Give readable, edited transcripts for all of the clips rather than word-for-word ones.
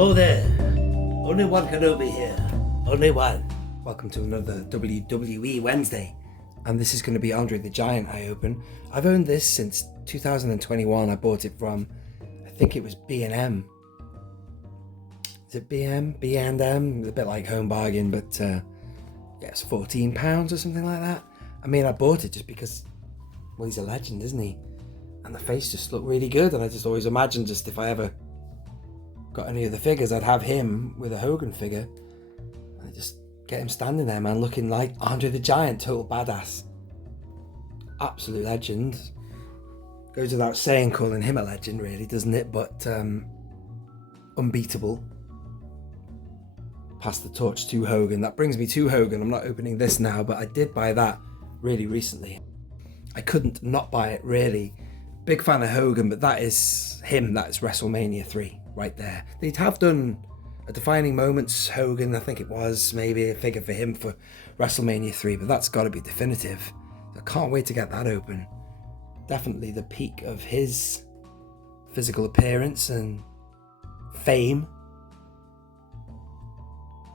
Hello there, Only One Kenobi here, only one. Welcome to another WWE Wednesday, and this is going to be Andre the Giant I open. I've owned this since 2021. I bought it from, I think it was B&M. Is it B&M? B&M? A bit like Home Bargain, but yeah, it's £14 or something like that. I mean, I bought it just because, well, he's a legend, isn't he? And the face just looked really good, and I just always imagined just if I ever got any of the figures, I'd have him with a Hogan figure and I just get him standing there, man, looking like Andre the Giant, total badass, absolute legend. Goes without saying calling him a legend, really, doesn't it? But unbeatable. Pass the torch to Hogan. That brings me to Hogan. I'm not opening this now, but I did buy that really recently. I couldn't not buy it, really. Big fan of Hogan, but that is him. That is WrestleMania 3 right there. They'd have done a Defining Moments Hogan, I think it was, maybe a figure for him for WrestleMania 3, but that's got to be definitive. I can't wait to get that open. Definitely the peak of his physical appearance and fame.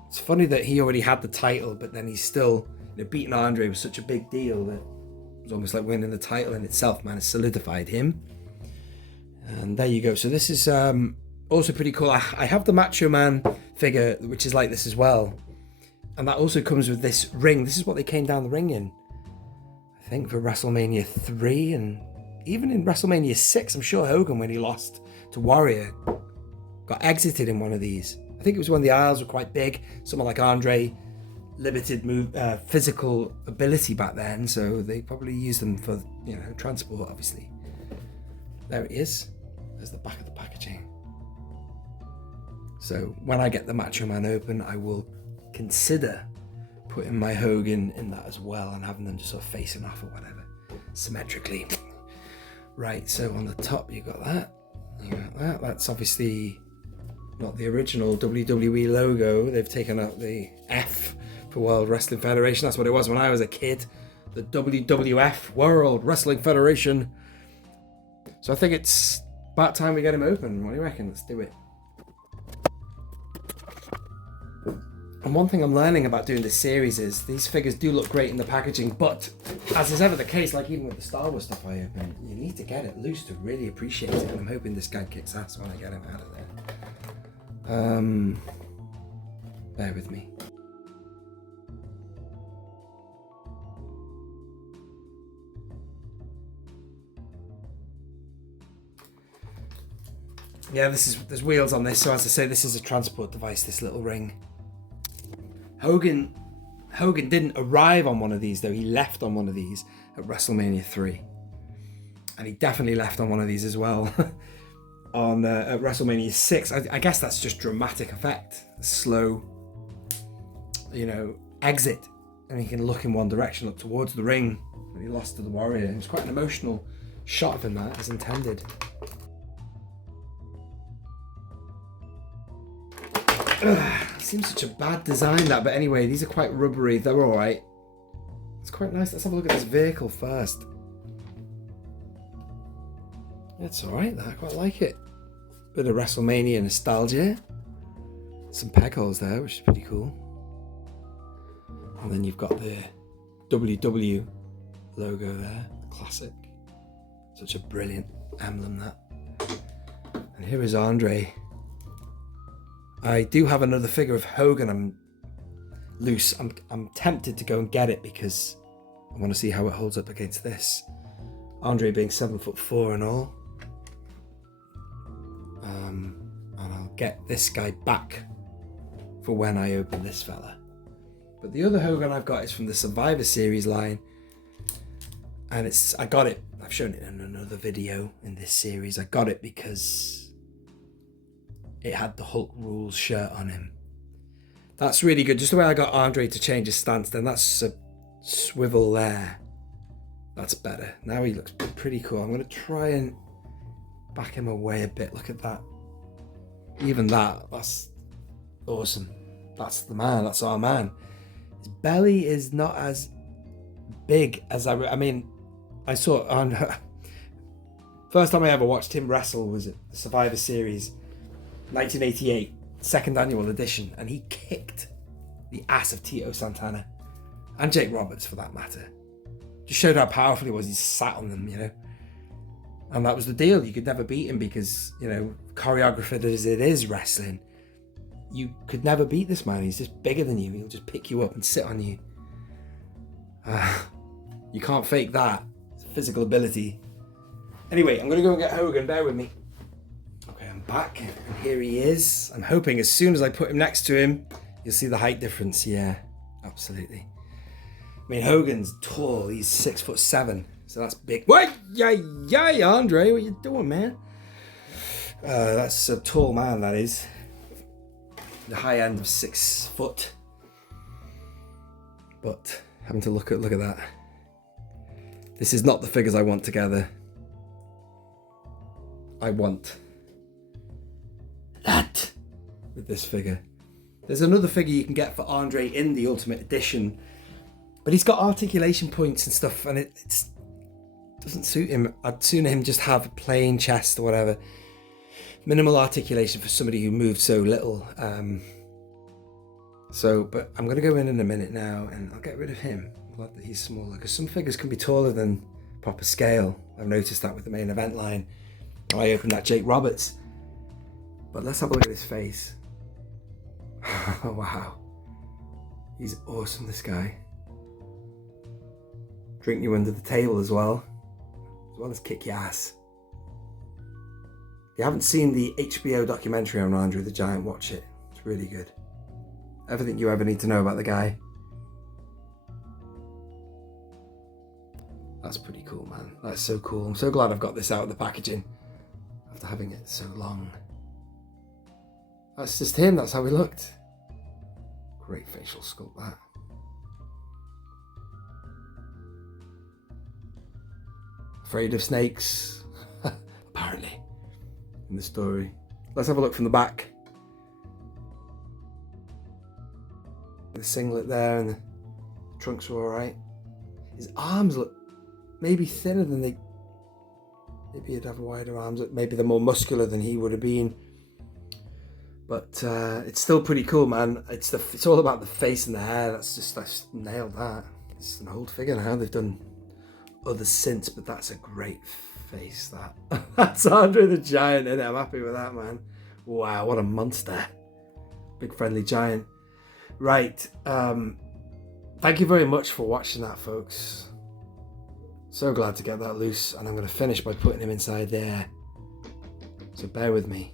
It's funny that he already had the title, but then he's still, beating Andre was such a big deal that it was almost like winning the title in itself, man. It solidified him. And there you go. So this is also pretty cool. I have the Macho Man figure, which is like this as well. And that also comes with this ring. This is what they came down the ring in, I think, for WrestleMania 3. And even in WrestleMania 6, I'm sure Hogan, when he lost to Warrior, got exited in one of these. I think it was when the aisles were quite big. Someone like Andre, limited physical ability back then, so they probably used them for, transport, obviously. There it is. There's the back of the packaging. So when I get the Macho Man open, I will consider putting my Hogan in that as well and having them just sort of facing off or whatever, symmetrically. Right, so on the top you got that. You got that. That's obviously not the original WWE logo. They've taken out the F for World Wrestling Federation. That's what it was when I was a kid. The WWF, World Wrestling Federation. So I think it's about time we get him open. What do you reckon? Let's do it. And one thing I'm learning about doing this series is these figures do look great in the packaging, but as is ever the case, like even with the Star Wars stuff I open, you need to get it loose to really appreciate it. And I'm hoping this guy kicks ass when I get him out of there. Bear with me. Yeah, there's wheels on this, so as I say, this is a transport device, this little ring. Hogan didn't arrive on one of these though, he left on one of these at WrestleMania 3. And he definitely left on one of these as well on at WrestleMania 6. I guess that's just dramatic effect. A slow, exit. And he can look in one direction, look towards the ring when he lost to the Warrior. It was quite an emotional shot of him, that, as intended. Seems such a bad design, that, but anyway, these are quite rubbery. They're all right. It's quite nice. Let's have a look at this vehicle first. It's all right. I quite like it. Bit of WrestleMania nostalgia. Some peg holes there, which is pretty cool. And then you've got the WW logo there, classic. Such a brilliant emblem, that. And here is Andre. I do have another figure of Hogan. I'm loose. I'm tempted to go and get it because I want to see how it holds up against this. Andre being 7'4" and all. And I'll get this guy back for when I open this fella. But the other Hogan I've got is from the Survivor Series line. And I got it. I've shown it in another video in this series. I got it because it had the Hulk Rules shirt on him. That's really good. Just the way I got Andre to change his stance, then that's a swivel there. That's better. Now he looks pretty cool. I'm going to try and back him away a bit. Look at that. Even that's awesome. That's the man. That's our man. His belly is not as big as I saw on First time I ever watched him wrestle was at the Survivor Series, 1988. second annual edition, and he kicked the ass of Tito Santana and Jake Roberts for that matter. Just showed how powerful he was. He sat on them, you know. And that was the deal. You could never beat him because, you know, choreographed as it is wrestling, you could never beat this man. He's just bigger than you. He'll just pick you up and sit on you. You can't fake that. It's physical ability. Anyway, I'm going to go and get Hogan. Bear with me. Okay, I'm back. And here he is. I'm hoping as soon as I put him next to him, you'll see the height difference. Yeah, absolutely. I mean, Hogan's tall. He's 6'7". So that's big. What? Yeah, Andre. What you doing, man? That's a tall man, that is. The high end of 6 foot. But having to look at that. This is not the figures I want together. I want that with this figure. There's another figure you can get for Andre in the Ultimate Edition, but he's got articulation points and stuff, and it doesn't suit him. I'd sooner him just have a plain chest or whatever. Minimal articulation for somebody who moved so little. But I'm going to go in a minute now, and I'll get rid of him. I'm glad that he's smaller, because some figures can be taller than proper scale. I've noticed that with the main event line. I opened that Jake Roberts. But let's have a look at his face. Oh, wow. He's awesome, this guy. Drink you under the table as well as kick your ass. If you haven't seen the HBO documentary on Andre the Giant, watch it. It's really good. Everything you ever need to know about the guy. That's pretty cool, man. That's so cool. I'm so glad I've got this out of the packaging after having it so long. That's just him. That's how he looked. Great facial sculpt, that. Afraid of snakes, apparently, in the story. Let's have a look from the back. The singlet there and the trunks are alright. His arms look maybe thinner than they... Maybe he'd have wider arms. Maybe they're more muscular than he would have been. But it's still pretty cool, man. It's all about the face and the hair. That's nailed that. It's an old figure now. They've done others since, but that's a great face, that. That's Andre the Giant, innit? I'm happy with that, man. Wow, what a monster. Big friendly giant. Right. Thank you very much for watching that, folks. So glad to get that loose, and I'm going to finish by putting him inside there. So bear with me.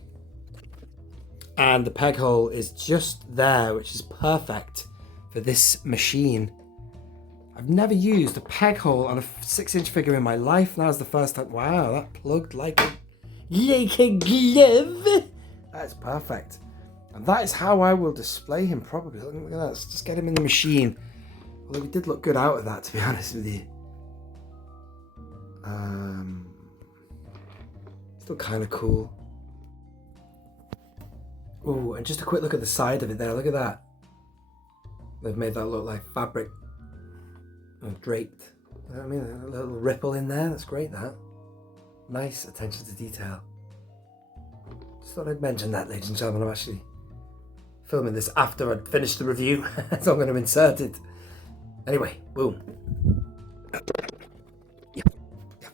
And the peg hole is just there, which is perfect for this machine. I've never used a peg hole on a 6-inch figure in my life. Now's the first time. Wow, that plugged like a glove. That's perfect. And that is how I will display him, probably. Look at that. Let's just get him in the machine. Although he did look good out of that, to be honest with you. Still kind of cool. Oh, and just a quick look at the side of it there. Look at that. They've made that look like fabric. Draped. You know what I mean? A little ripple in there. That's great, that. Nice attention to detail. Just thought I'd mention that, ladies and gentlemen. I'm actually filming this after I'd finished the review, so I'm going to insert it. Anyway, boom. Yeah,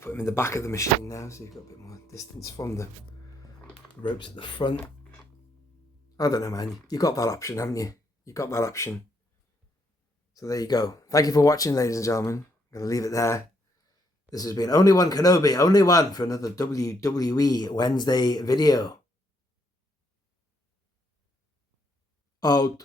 put him in the back of the machine now, so you've got a bit more distance from the ropes at the front. I don't know, man. You got that option, haven't you? You got that option. So there you go. Thank you for watching, ladies and gentlemen. I'm going to leave it there. This has been Only One Kenobi, only one, for another WWE Wednesday video. Out.